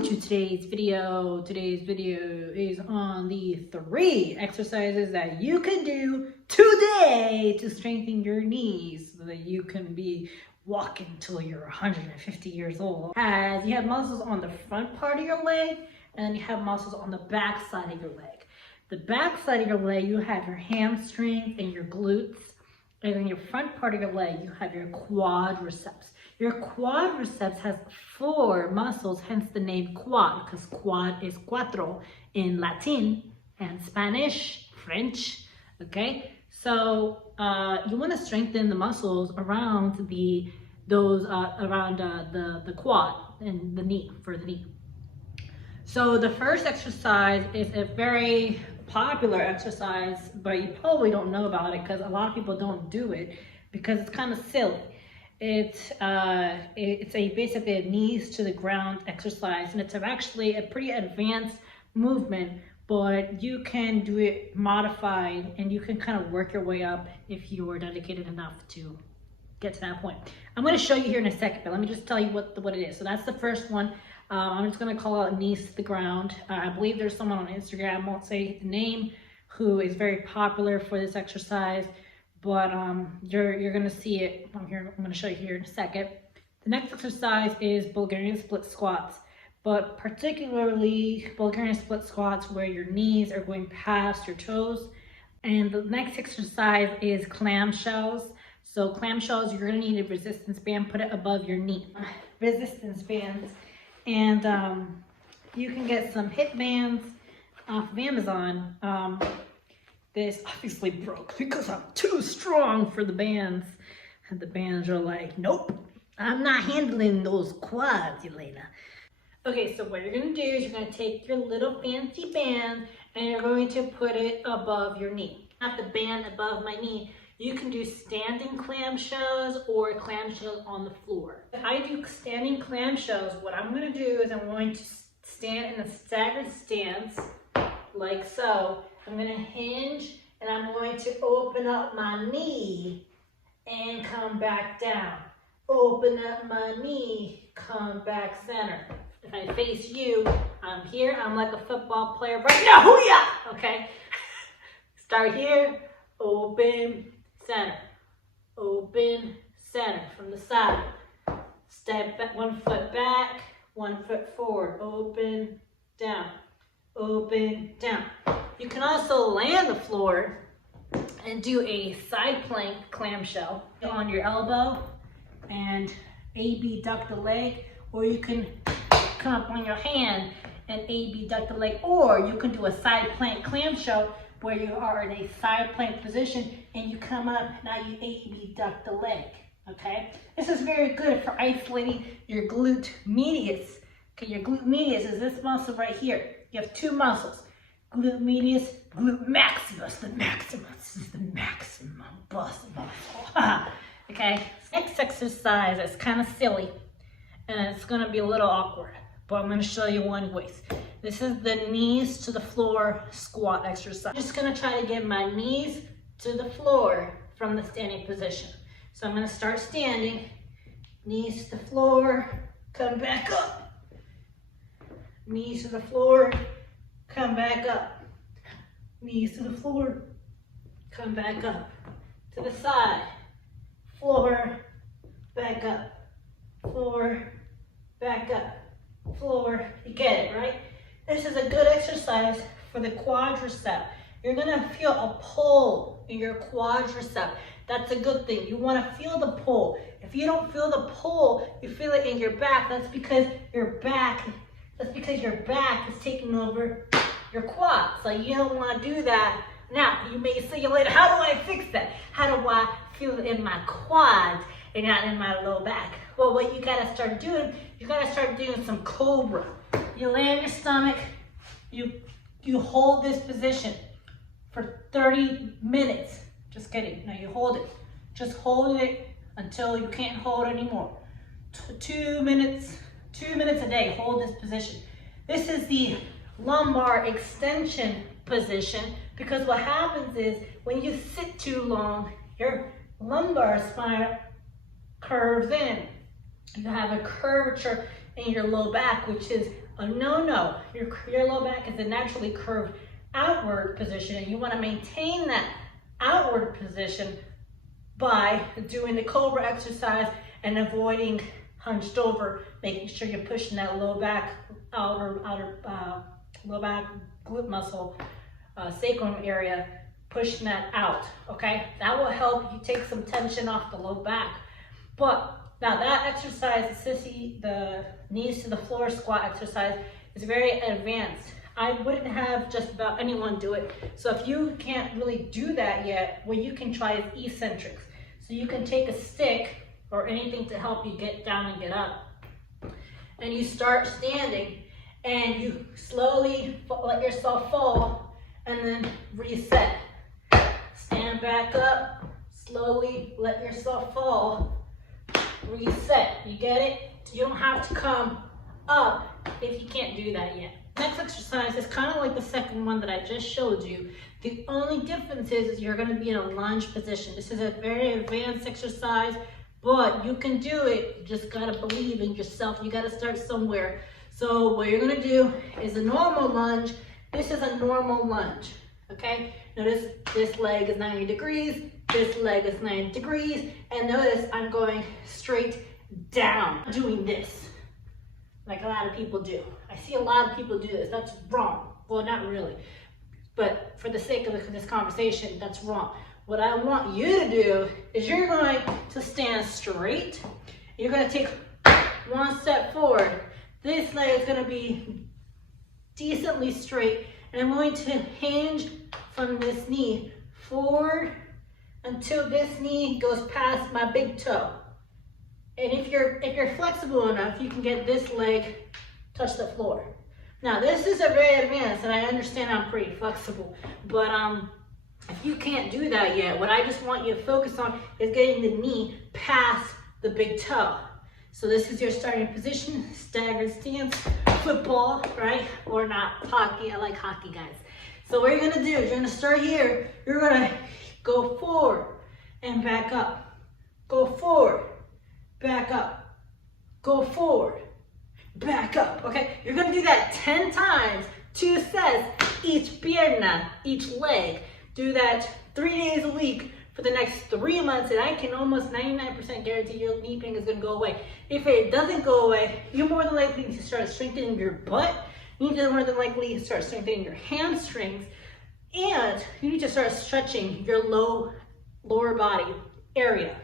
Welcome to today's video. Today's video is on the 3 exercises that you can do today to strengthen your knees so that you can be walking till you're 150 years old. As you have muscles on the front part of your leg and you have muscles on the back side of your leg. The back side of your leg, you have your hamstrings and your glutes. And in your front part of your leg, you have your quadriceps. Your quadriceps has 4 muscles, hence the name quad, because quad is cuatro in Latin and Spanish, French, okay? So you want to strengthen the muscles around the quad and the knee, for the knee. So the first exercise is a very popular exercise, but you probably don't know about it because a lot of people don't do it because it's kind of silly. It's basically a knees to the ground exercise, and it's actually a pretty advanced movement, but you can do it modified and you can kind of work your way up if you are dedicated enough to get to that point. I'm going to show you here in a second, but let me just tell you what it is. So that's the first one. I'm just going to call out knees to the ground. I believe there's someone on Instagram, I won't say the name, who is very popular for this exercise, but you're going to see it. I'm going to show you here in a second. The next exercise is Bulgarian split squats, but particularly Bulgarian split squats where your knees are going past your toes. And the next exercise is clamshells. So clamshells, you're going to need a resistance band, put it above your knee. Resistance bands. And you can get some hip bands off of Amazon. This obviously broke because I'm too strong for the bands. And the bands are like, nope, I'm not handling those quads, Yelena. Okay, so what you're going to do is you're going to take your little fancy band and you're going to put it above your knee. Not the band above my knee. You can do standing clamshells or clamshells on the floor. If I do standing clamshells, what I'm going to do is I'm going to stand in a staggered stance, like so. I'm going to hinge and I'm going to open up my knee and come back down. Open up my knee, come back center. If I face you, I'm here. I'm like a football player right now. Hoo-yah! Okay? Start here, open, center, open, center from the side. Step back, 1 foot back, 1 foot forward, open, down, open, down. You can also lay on the floor and do a side plank clamshell on your elbow and AB duck the leg, or you can come up on your hand and AB duck the leg, or you can do a side plank clamshell where you are in a side plank position and you come up, now you AB duck the leg, okay? This is very good for isolating your glute medius. Okay, your glute medius is this muscle right here. You have 2 muscles, glute medius, glute maximus. The maximus is the maximum bust muscle. Okay, next exercise is kind of silly and it's gonna be a little awkward, but I'm gonna show you one ways. This is the knees to the floor squat exercise. I'm just gonna try to get my knees to the floor from the standing position. So I'm gonna start standing, knees to the floor, come back up. Knees to the floor, come back up. Knees to the floor, come back up. To the side, floor, back up. Floor, back up. Floor, you get it, right? This is a good exercise for the quadricep. You're gonna feel a pull in your quadricep. That's a good thing. You wanna feel the pull. If you don't feel the pull, you feel it in your back. That's because your back is taking over your quads. So you don't wanna do that. Now, you may say later, how do I fix that? How do I feel it in my quads and not in my low back? Well, what you gotta start doing, you gotta start doing some cobra. You lay on your stomach, you hold this position for 30 minutes. Just kidding, no, you hold it. Just hold it until you can't hold anymore. 2 minutes a day, hold this position. This is the lumbar extension position, because what happens is when you sit too long, your lumbar spine curves in. You have a curvature in your low back, which is a no-no. Your low back is a naturally curved outward position, and you want to maintain that outward position by doing the cobra exercise and avoiding hunched over, making sure you're pushing that low back, outer low back glute muscle, sacrum area, pushing that out, okay? That will help you take some tension off the low back. But now that exercise, the knees to the floor squat exercise, is very advanced. I wouldn't have just about anyone do it. So if you can't really do that yet, what you can try is eccentrics. So you can take a stick or anything to help you get down and get up. And you start standing and you slowly let yourself fall and then reset. Stand back up, slowly let yourself fall, reset. You get it? You don't have to come up if you can't do that yet. Next exercise is kind of like the second one that I just showed you. The only difference is you're going to be in a lunge position. This is a very advanced exercise, but you can do it. You just got to believe in yourself. You got to start somewhere. So what you're going to do is a normal lunge. This is a normal lunge, okay? Notice this leg is 90 degrees, this leg is 90 degrees, and notice I'm going straight down, doing this, like a lot of people do. I see a lot of people do this. That's wrong. Well, not really, but for the sake of this conversation, that's wrong. What I want you to do is you're going to stand straight. You're going to take one step forward. This leg is going to be decently straight, and I'm going to hinge from this knee forward until this knee goes past my big toe. And if you're flexible enough, you can get this leg touch the floor. Now this is a very advanced, and I understand I'm pretty flexible, but if you can't do that yet, what I just want you to focus on is getting the knee past the big toe. So this is your starting position, staggered stance, football, right? Or not, hockey. I like hockey, guys. So what you're gonna do is you're gonna start here. You're gonna go forward and back up. Go forward, back up. Go forward, back up, okay? You're gonna do that 10 times, 2 sets, each pierna, each leg. Do that 3 days a week for the next 3 months, and I can almost 99% guarantee your knee pain is gonna go away. If it doesn't go away, you're more than likely to start strengthening your butt. You need to more than likely start strengthening your hamstrings, and you need to start stretching your lower body area.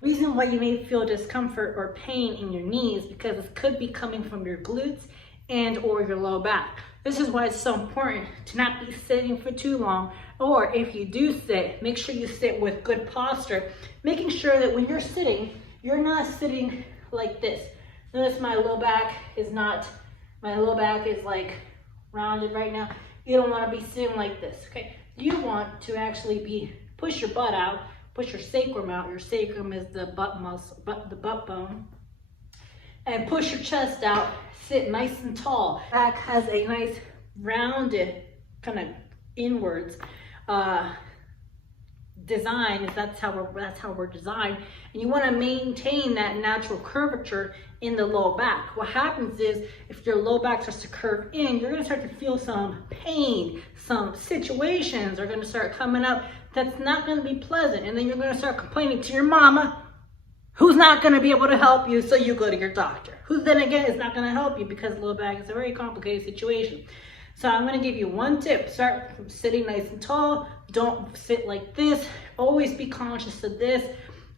Reason why you may feel discomfort or pain in your knees because it could be coming from your glutes and or your low back. This is why it's so important to not be sitting for too long, or if you do sit, make sure you sit with good posture, making sure that when you're sitting, you're not sitting like this. Notice my low back is like rounded right now. You don't want to be sitting like this, okay? You want to actually push your butt out, push your sacrum out. Your sacrum is the butt muscle, the butt bone. And push your chest out, sit nice and tall. Back has a nice rounded, kind of inwards design. That's how we're designed. And you want to maintain that natural curvature in the low back. What happens is if your low back starts to curve in, you're going to start to feel some pain. Some situations are going to start coming up that's not going to be pleasant. And then you're going to start complaining to your mama, who's not going to be able to help you, so you go to your doctor, who then again is not going to help you because low back is a very complicated situation. So I'm going to give you one tip. Start from sitting nice and tall. Don't sit like this. Always be conscious of this.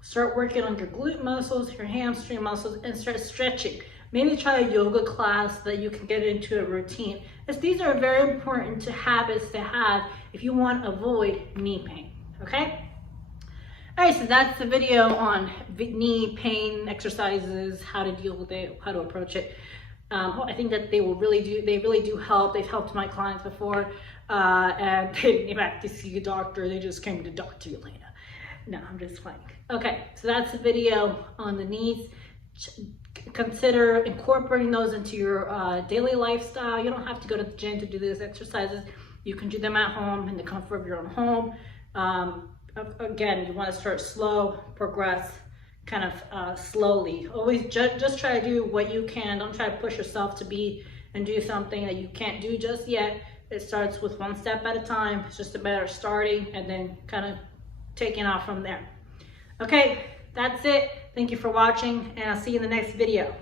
Start working on your glute muscles, your hamstring muscles, and start stretching. Maybe try a yoga class so that you can get into a routine. As these are very important habits to have if you want to avoid knee pain, okay? All right, so that's the video on knee pain exercises, how to deal with it, how to approach it. I think that they really do help. They've helped my clients before, and they didn't even have to see a doctor. They just came to Dr. Yelena. No, I'm just playing. Okay, so that's the video on the knees. Consider incorporating those into your daily lifestyle. You don't have to go to the gym to do these exercises. You can do them at home in the comfort of your own home. Again, you want to start slow, progress, kind of slowly. Always just try to do what you can. Don't try to push yourself to be and do something that you can't do just yet. It starts with one step at a time. It's just a matter of starting and then kind of taking off from there. Okay, that's it. Thank you for watching, and I'll see you in the next video.